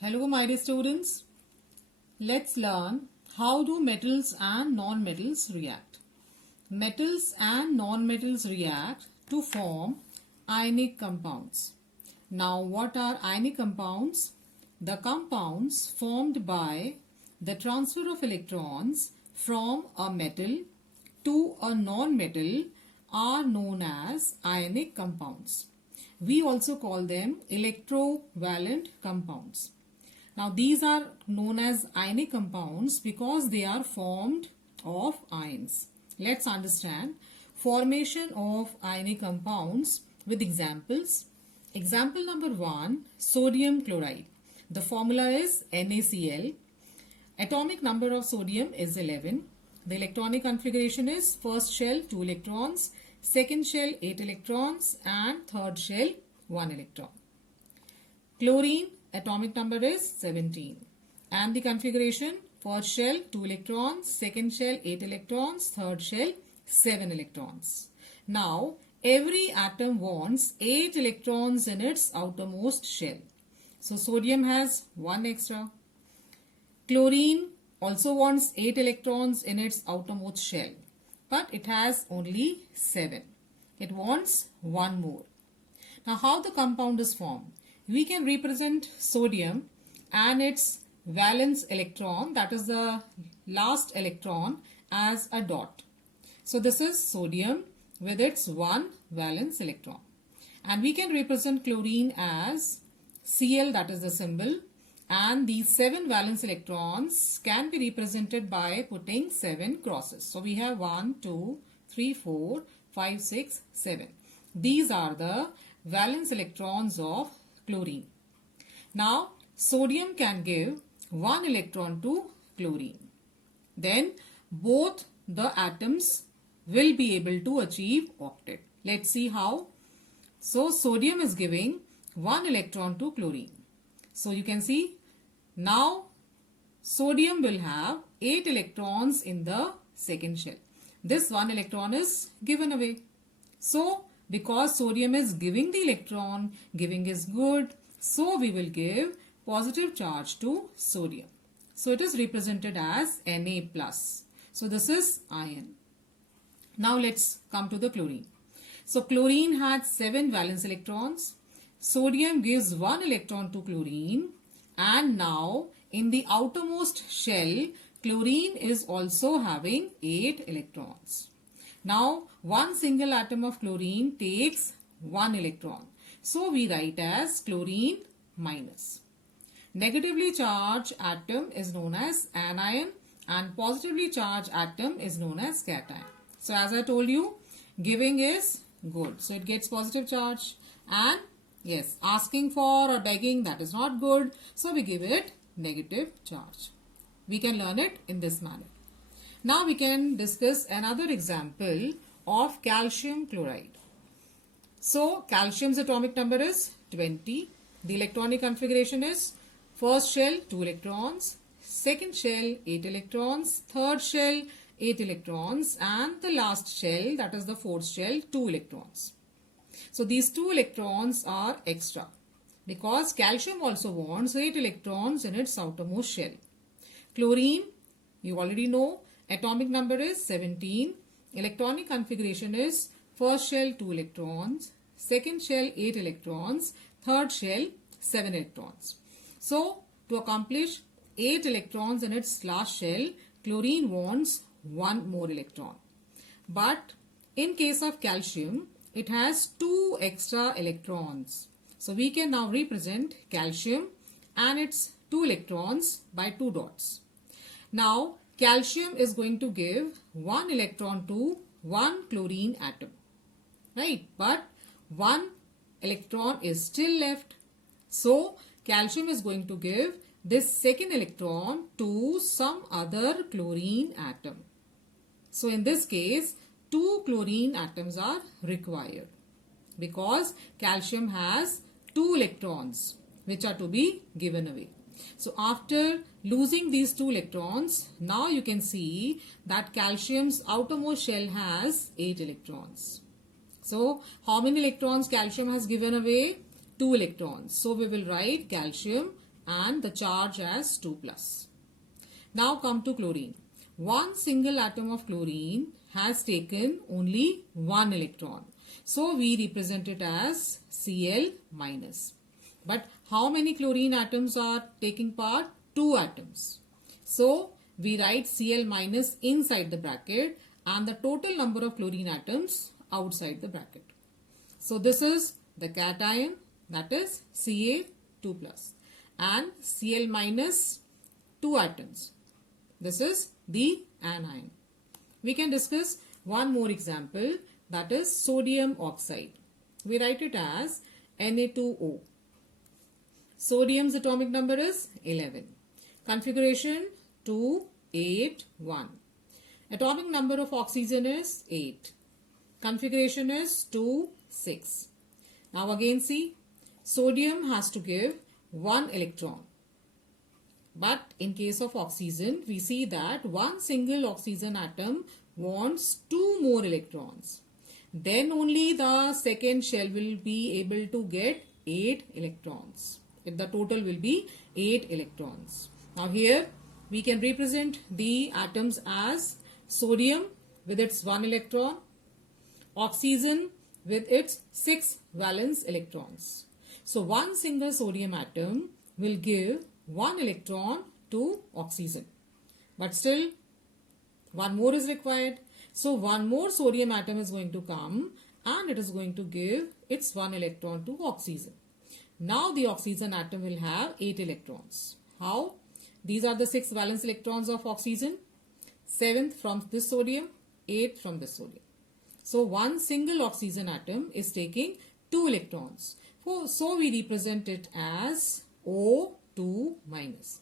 Hello my dear students, let's learn how do metals and non-metals react. Metals and non-metals react to form ionic compounds. Now what are ionic compounds? The compounds formed by the transfer of electrons from a metal to a non-metal are known as ionic compounds. We also call them electrovalent compounds. Now these are known as ionic compounds because they are formed of ions. Let's understand formation of ionic compounds with examples. Example number 1, sodium chloride. The formula is NaCl. Atomic number of sodium is 11. The electronic configuration is first shell 2 electrons, second shell 8 electrons and third shell 1 electron. Chlorine atomic number is 17 and the configuration first shell 2 electrons, second shell 8 electrons, third shell 7 electrons. Now every atom wants 8 electrons in its outermost shell. So sodium has 1 extra. Chlorine also wants 8 electrons in its outermost shell, but it has only 7. It wants 1 more. Now how the compound is formed? We can represent sodium and its valence electron, that is the last electron, as a dot. So this is sodium with its 1 valence electron. And we can represent chlorine as Cl, that is the symbol, and these 7 valence electrons can be represented by putting 7 crosses. So we have 1, 2, 3, 4, 5, 6, 7. These are the valence electrons of chlorine. Now sodium can give 1 electron to chlorine. Then both the atoms will be able to achieve octet. Let's see how. So sodium is giving 1 electron to chlorine. So you can see now sodium will have 8 electrons in the second shell. This 1 electron is given away. So because sodium is giving the electron, giving is good, so we will give positive charge to sodium. So it is represented as Na+. So this is ion. Now let's come to the chlorine. So chlorine had 7 valence electrons. Sodium gives 1 electron to chlorine, and now in the outermost shell, chlorine is also having 8 electrons. Now one single atom of chlorine takes 1 electron. So we write as chlorine minus. Negatively charged atom is known as anion and positively charged atom is known as cation. So as I told you, giving is good. So it gets positive charge, and yes, asking for or begging, that is not good. So we give it negative charge. We can learn it in this manner. Now we can discuss another example of calcium chloride. So calcium's atomic number is 20. The electronic configuration is first shell 2 electrons, second shell 8 electrons, third shell 8 electrons and the last shell, that is the fourth shell, 2 electrons. So these 2 electrons are extra because calcium also wants 8 electrons in its outermost shell. Chlorine, you already know, atomic number is 17. Electronic configuration is first shell 2 electrons, second shell 8 electrons, third shell 7 electrons. So to accomplish 8 electrons in its last shell, chlorine wants 1 more electron. But in case of calcium, it has 2 extra electrons. So we can now represent calcium and its 2 electrons by 2 dots. Now calcium is going to give 1 electron to 1 chlorine atom, right? But 1 electron is still left. So calcium is going to give this second electron to some other chlorine atom. So in this case, 2 chlorine atoms are required because calcium has 2 electrons which are to be given away. So after losing these 2 electrons, now you can see that calcium's outermost shell has 8 electrons. So how many electrons calcium has given away? 2 electrons. So we will write calcium and the charge as 2 plus. Now come to chlorine. One single atom of chlorine has taken only one electron. So we represent it as Cl minus. But how many chlorine atoms are taking part? 2 atoms. So we write Cl minus inside the bracket and the total number of chlorine atoms outside the bracket. So this is the cation, that is Ca2 plus, and Cl minus 2 atoms. This is the anion. We can discuss one more example, that is sodium oxide. We write it as Na2O. Sodium's atomic number is 11. Configuration 281. Atomic number of oxygen is 8. Configuration is 2, 6. Now again see, sodium has to give 1 electron. But in case of oxygen, we see that one single oxygen atom wants 2 more electrons. Then only the second shell will be able to get 8 electrons. The total will be 8 electrons. Now here we can represent the atoms as sodium with its 1 electron, oxygen with its 6 valence electrons. So one single sodium atom will give 1 electron to oxygen. But still one more is required. So one more sodium atom is going to come and it is going to give its 1 electron to oxygen. Now the oxygen atom will have 8 electrons. How? These are the 6 valence electrons of oxygen. 7th from this sodium, 8th from this sodium. So one single oxygen atom is taking 2 electrons. So we represent it as O2 minus.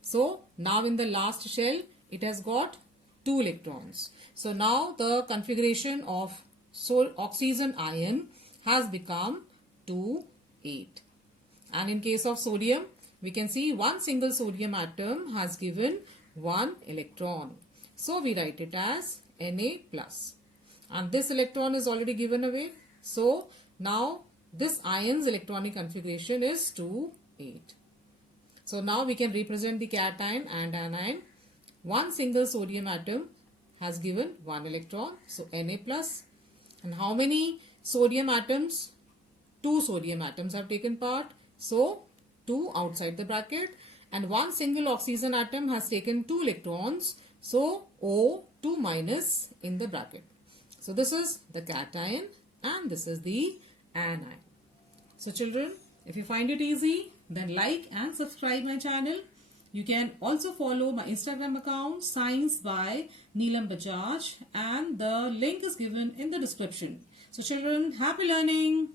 So now in the last shell it has got 2 electrons. So now the configuration of oxygen ion has become 2, 8. And in case of sodium, we can see one single sodium atom has given 1 electron. So we write it as Na plus. And this electron is already given away. So now this ion's electronic configuration is 2, 8. So now we can represent the cation and anion. One single sodium atom has given 1 electron. So Na plus. And how many sodium atoms? 2 sodium atoms have taken part. So 2 outside the bracket. And one single oxygen atom has taken 2 electrons. So O2 minus in the bracket. So this is the cation and this is the anion. So children, if you find it easy, then like and subscribe my channel. You can also follow my Instagram account Science by Neelam Bajaj and the link is given in the description. So children, happy learning.